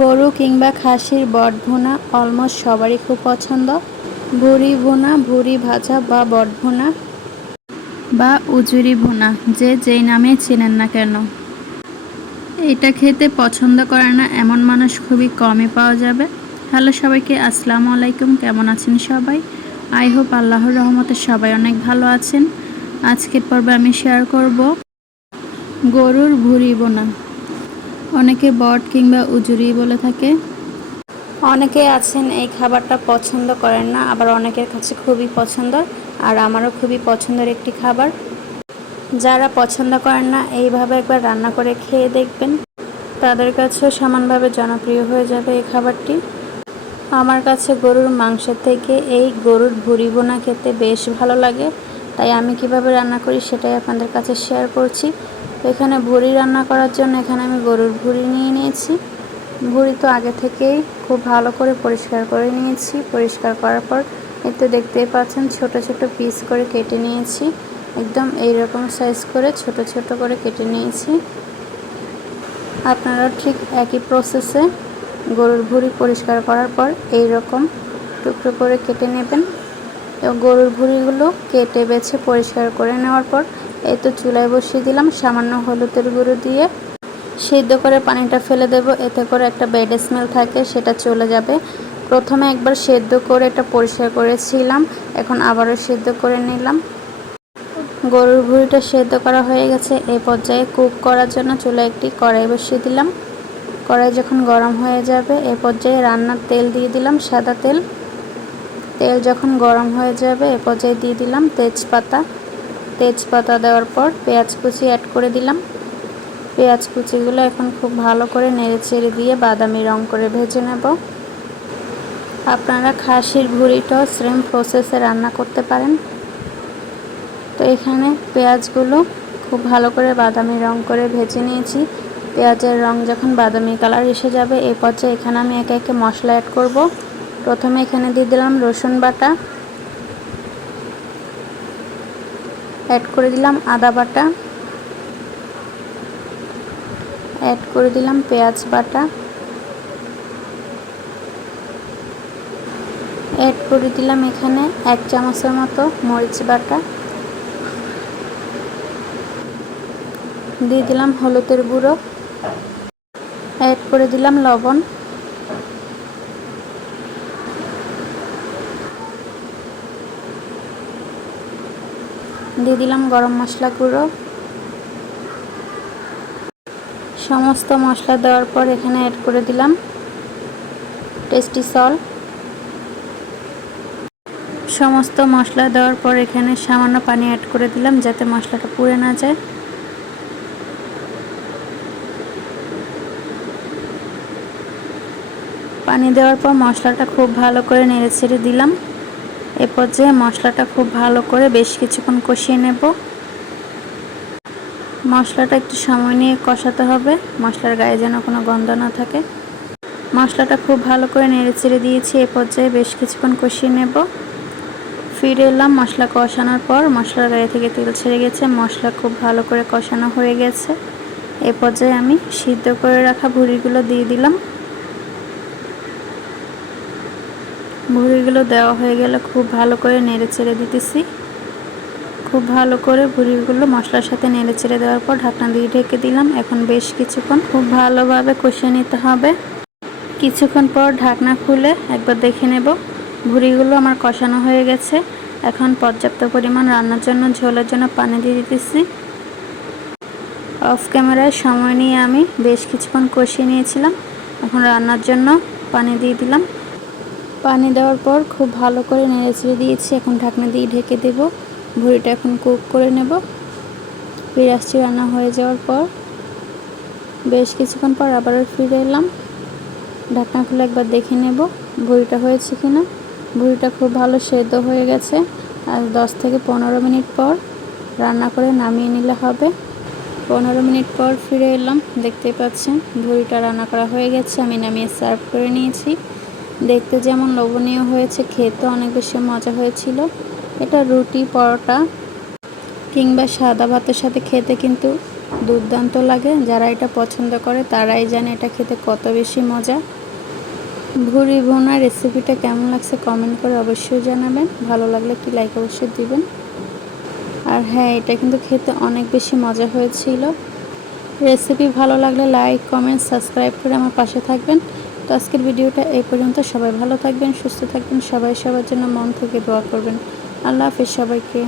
গরু কিংবা খাসির বট ভুনা অলমোস্ট সবারই খুব পছন্দ। ভুড়ি ভুনা ভুড়ি ভাজা বা বট ভুনা বা উজুরি ভুনা যে যেই নামে চেনেন না কেন। এটা খেতে পছন্দ করে না, এমন মানুষ খুবই কমই পাওয়া যাবে। হ্যালো সবাইকে, আসসালামু আলাইকুম, কেমন আছেন সবাই? আই হোপ আল্লাহর রহমতে সবাই অনেক ভালো আছেন। আজকের পর্বে আমি শেয়ার করব গরুর ভুড়ি বোনা অনেকে বট কিংবা উজুরি বলে থাকে। অনেকে আছেন, এই খাবারটা পছন্দ করেন না, আবার অনেকের কাছে খুবই পছন্দ, আর আমারও খুবই পছন্দের একটি খাবার। যারা পছন্দ করেন না, এইভাবে একবার রান্না করে খেয়ে দেখবেন। তাদের কাছেও সমানভাবে জনপ্রিয় হয়ে যাবে এই খাবারটি। আমার কাছে গরুর মাংসের থেকে এই গরুর ভুড়ি বোনা খেতে বেশ ভালো লাগে, তাই আমি কীভাবে রান্না করি সেটাই আপনাদের কাছে শেয়ার করছি। এখানে ভুড়ি রান্না করার জন্য এখানে আমি গরুর ভুড়ি নিয়ে নিয়েছি। ভুড়ি তো আগে থেকেই খুব ভালো করে পরিষ্কার করে নিয়েছি। পরিষ্কার করার পর এতে দেখতেই পাচ্ছেন ছোট ছোট পিস করে কেটে নিয়েছি। একদম এই রকম সাইজ করে ছোট ছোট করে কেটে নিয়েছি। আপনারা ঠিক একই প্রসেসে গরুর ভুড়ি পরিষ্কার করার পর এই রকম টুকরো করে কেটে নেবেন। এবং গরুর ভুড়িগুলো কেটে বেছে পরিষ্কার করে নেওয়ার পর এই তো চুলায় বসিয়ে দিলাম, সামান্য হলুদের গুঁড়ো দিয়ে সিদ্ধ করে পানিটা ফেলে দেব। এতে করে একটা ব্যাড স্মেল থাকে, সেটা চলে যাবে। প্রথমে একবার সেদ্ধ করে এটা পরিষ্কার করেছিলাম, এখন আবারও সেদ্ধ করে নিলাম। গরুর ভুঁড়িটা সেদ্ধ করা হয়ে গেছে এই পর্যায়ে কুক করার জন্য চুলায় একটি কড়াই বসিয়ে দিলাম। কড়াই যখন গরম হয়ে যাবে, এ পর্যায়ে রান্নার তেল দিয়ে দিলাম সাদা তেল। তেল যখন গরম হয়ে যাবে, এ পর্যায়ে দিয়ে দিলাম তেজপাতা। তেজপাতা দেওয়ার পর পেঁয়াজ কুচি অ্যাড করে দিলাম। পেঁয়াজ কুচিগুলো এখন খুব ভালো করে নেড়ে চেড়ে দিয়ে বাদামি রং করে ভেজে নেব। আপনারা খাসির ভুড়িটাও সেম প্রসেসে রান্না করতে পারেন। তো এখানে পেঁয়াজগুলো খুব ভালো করে বাদামি রং করে ভেজে নিয়েছি। পেঁয়াজের রং যখন বাদামি কালার এসে যাবে এই পর্যায়ে এখানে আমি একে একে মশলা অ্যাড করব। প্রথমে এখানে দিয়ে দিলাম রসুন বাটা। অ্যাড করে দিলাম আদা বাটা। অ্যাড করে দিলাম পেঁয়াজ বাটা। অ্যাড করে দিলাম এখানে এক চামচের মতো মরিচ বাটা। দিয়ে দিলাম হলুদের গুঁড়ো। অ্যাড করে দিলাম লবণ। দিয়ে দিলাম গরম মশলা গুঁড়ো। সমস্ত মশলা দেওয়ার পর এখানে অ্যাড করে দিলাম টেস্টি সল্ট সমস্ত মশলা দেওয়ার পর এখানে সামান্য পানি অ্যাড করে দিলাম যাতে মশলাটা পুড়ে না যায়। পানি দেওয়ার পর মশলাটা খুব ভালো করে নেড়ে ছেড়ে দিলাম। এ পর্যায়ে মশলাটা খুব ভালো করে বেশ কিছুক্ষণ কষিয়ে নেব। মশলাটা একটু সময় নিয়ে কষাতে হবে, মশলার গায়ে যেন কোনো গন্ধ না থাকে। মশলাটা খুব ভালো করে নেড়ে চেড়ে দিয়েছি, এ পর্যায়ে বেশ কিছুক্ষণ কষিয়ে নেব। ফিরে এলাম মশলা কষানোর পর, মশলার গায়ে থেকে তেল ছেড়ে গেছে, মশলা খুব ভালো করে কষানো হয়ে গেছে। এ পর্যায়ে আমি সিদ্ধ করে রাখা ভুড়িগুলো দিয়ে দিলাম। ভুড়িগুলো দেওয়া হয়ে গেলে খুব ভালো করে নেড়ে ছেড়ে দিতেছি। খুব ভালো করে ভুড়িগুলো মশলার সাথে নেড়ে ছেড়ে দেওয়ার পর ঢাকনা দিয়ে ঢেকে দিলাম। এখন বেশ কিছুক্ষণ খুব ভালোভাবে কষিয়ে নিতে হবে। কিছুক্ষণ পর ঢাকনা খুলে একবার দেখে নেব। ভুড়িগুলো আমার কষানো হয়ে গেছে। এখন পর্যাপ্ত পরিমাণ রান্নার জন্য ঝোলের জন্য পানি দিয়ে দিতেছি। অফ ক্যামেরায় সময় নিয়ে আমি বেশ কিছুক্ষণ কষিয়ে নিয়েছিলাম। এখন রান্নার জন্য পানি দিয়ে দিলাম। পানি দেওয়ার পর খুব ভালো করে নেড়ে ছেড়ে দিয়েছি। এখন ঢাকনা দিয়ে ঢেকে দেব। ভুড়িটা এখন কুক করে নেব। আসছি রান্না হয়ে যাওয়ার পর বেশ কিছুক্ষণ পর আবারও ফিরে এলাম। ঢাকনা খুলে একবার দেখে নেব ভুড়িটা হয়েছে কি না ভুড়িটা খুব ভালো সেদ্ধ হয়ে গেছে। আর দশ থেকে পনেরো মিনিট পর রান্না করে নামিয়ে নিলে হবে। পনেরো মিনিট পর ফিরে এলাম। দেখতে পাচ্ছেন, ভুড়িটা রান্না করা হয়ে গেছে। আমি নামিয়ে সার্ভ করে নিয়েছি। দেখতে যেমন লোভনীয় হয়েছে, খেতে অনেক বেশি মজা হয়েছিল। এটা রুটি, পরোটা কিংবা সাদা ভাতের সাথে খেতে কিন্তু দুর্দান্ত লাগে। যারা এটা পছন্দ করে, তারাই জানে এটা খেতে কত বেশি মজা। ভুরি ভোনা রেসিপিটা কেমন লাগছে কমেন্ট করে অবশ্যই জানাবেন। ভালো লাগলে একটি লাইক অবশ্যই দিবেন। আর হ্যাঁ এটা কিন্তু খেতে অনেক বেশি মজা হয়েছিল। রেসিপি ভালো লাগলে লাইক কমেন্ট সাবস্ক্রাইব করে আমার পাশে থাকবেন। তো আজকের ভিডিওটা এই পর্যন্ত। সবাই ভালো থাকবেন, সুস্থ থাকবেন, সবাই সবার জন্য মন থেকে দোয়া করবেন। আল্লাহ হাফিজ সবাইকে।